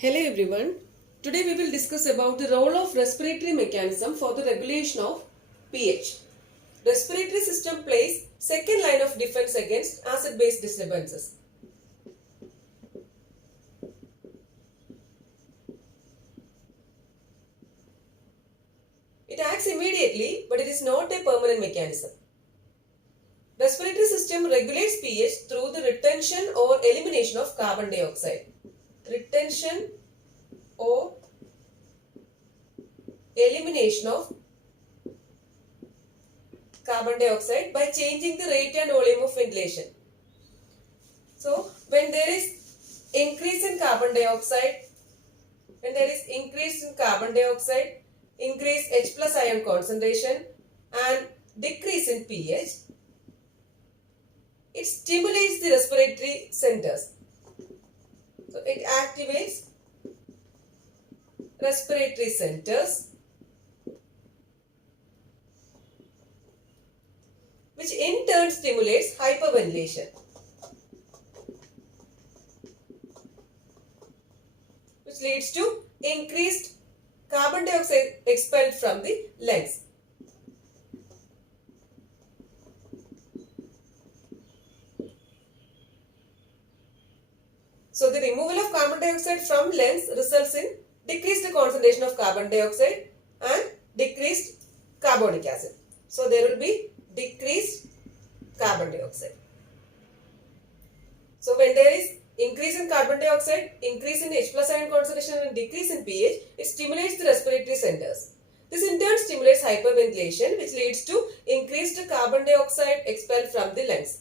Hello everyone. Today we will discuss about the role of respiratory mechanism for the regulation of pH. Respiratory system plays second line of defense against acid-base disturbances. It acts immediately, but it is not a permanent mechanism. Respiratory system regulates pH through the retention or elimination of carbon dioxide. Retention or elimination of carbon dioxide by changing the rate and volume of ventilation. So, when there is increase in carbon dioxide, increase H plus ion concentration and decrease in pH, it stimulates the respiratory centers. So, it activates respiratory centers, which in turn stimulates hyperventilation, which leads to increased carbon dioxide expelled from the lungs. So, the removal of carbon dioxide from lungs results in decreased concentration of carbon dioxide and decreased carbonic acid. So, there will be decreased carbon dioxide. So, when there is increase in carbon dioxide, increase in H plus ion concentration and decrease in pH, it stimulates the respiratory centers. This in turn stimulates hyperventilation, which leads to increased carbon dioxide expelled from the lungs.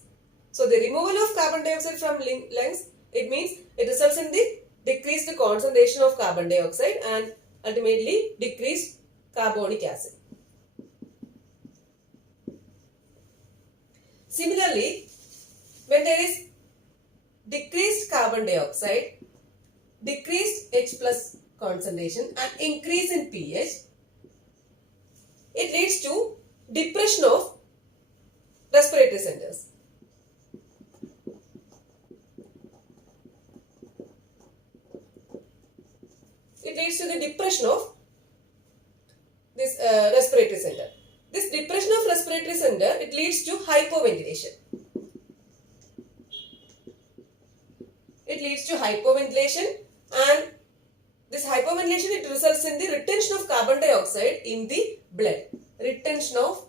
So, the removal of carbon dioxide from lungs, it means it results in the decreased concentration of carbon dioxide and ultimately decreased carbonic acid. Similarly, when there is decreased carbon dioxide, decreased H plus concentration and increase in pH, it leads to depression of respiratory centers. It leads to the depression of this respiratory center. This depression of respiratory center, it leads to hypoventilation. It leads to hypoventilation, and this hypoventilation, it results in the retention of carbon dioxide in the blood. Retention of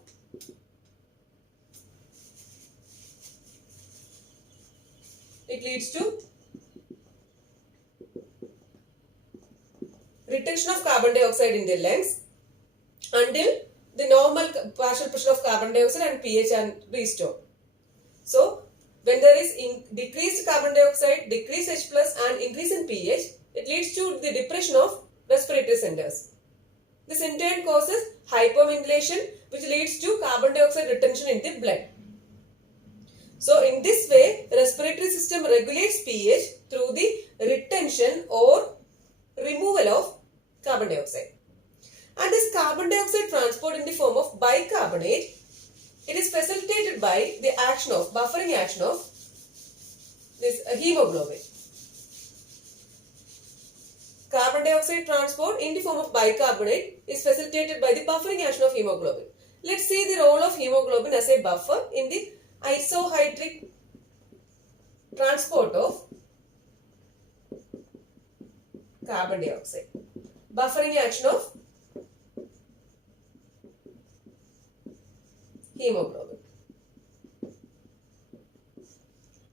it leads to retention of carbon dioxide in the lungs until the normal partial pressure of carbon dioxide and pH are restored. So, when there is decreased carbon dioxide, decreased H plus and increase in pH, it leads to the depression of respiratory centers. This in turn causes hyperventilation, which leads to carbon dioxide retention in the blood. So, in this way, the respiratory system regulates pH through the retention or removal of carbon dioxide. And this carbon dioxide transport in the form of bicarbonate, it is facilitated by the action of buffering action of this hemoglobin. Carbon dioxide transport in the form of bicarbonate is facilitated by the buffering action of hemoglobin. Let's see the role of hemoglobin as a buffer in the isohydric transport of carbon dioxide. Buffering action of hemoglobin.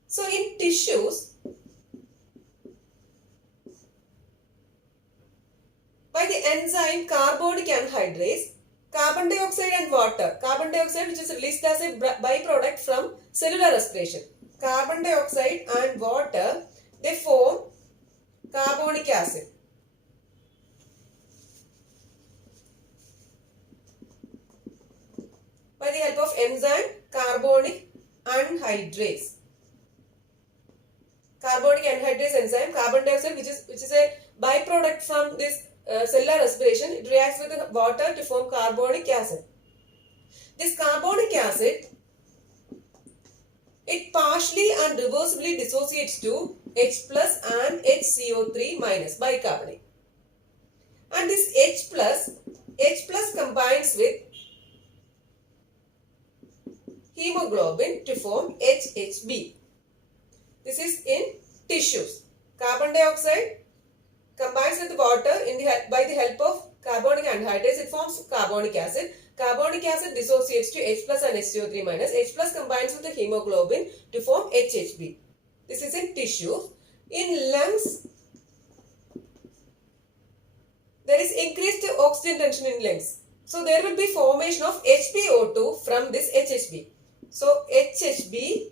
So, in tissues, by the enzyme carbonic anhydrase, carbon dioxide and water, carbon dioxide which is released as a byproduct from cellular respiration, carbon dioxide and water, they form carbonic acid. By the help of enzyme carbonic anhydrase. Carbonic anhydrase enzyme, carbon dioxide which is a byproduct from this cellular respiration, it reacts with the water to form carbonic acid. This carbonic acid, it partially and reversibly dissociates to H plus and HCO3 minus bicarbonate. And this H plus combines with hemoglobin to form HHB. This is in tissues. Carbon dioxide combines with water by the help of carbonic anhydrase. It forms carbonic acid. Carbonic acid dissociates to H plus and HCO3 minus. H plus combines with the hemoglobin to form HHB. This is in tissues. In lungs, there is increased oxygen tension in lungs. So there will be formation of HbO2 from this HHB. So HHB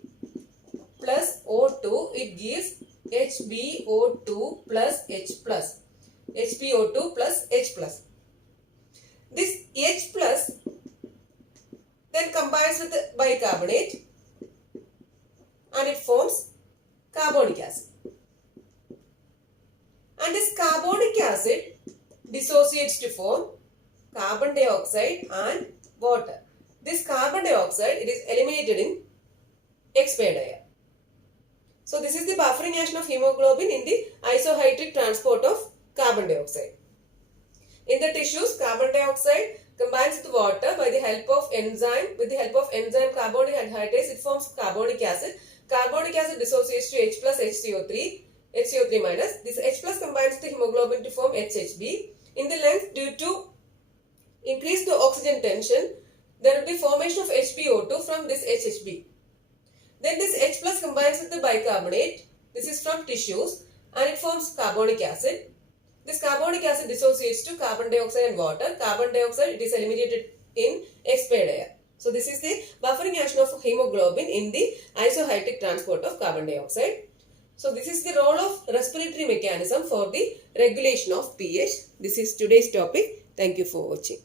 plus O2, it gives HbO2 plus H plus. HbO2 plus H plus. This H plus then combines with the bicarbonate and it forms carbonic acid. And this carbonic acid dissociates to form carbon dioxide and water. This carbon dioxide, it is eliminated in expired air. So this is the buffering action of hemoglobin in the isohydric transport of carbon dioxide. In the tissues, carbon dioxide combines with water by the help of enzyme. With the help of enzyme carbonic anhydrase, it forms carbonic acid. Carbonic acid dissociates to H plus HCO3 minus. This H plus combines with the hemoglobin to form HHB. In the lungs, due to increased oxygen tension, there will be formation of HbO2 from this HHB. Then this H plus combines with the bicarbonate. This is from tissues and it forms carbonic acid. This carbonic acid dissociates to carbon dioxide and water. Carbon dioxide, it is eliminated in expired air. So this is the buffering action of hemoglobin in the isohydric transport of carbon dioxide. So this is the role of respiratory mechanism for the regulation of pH. This is today's topic. Thank you for watching.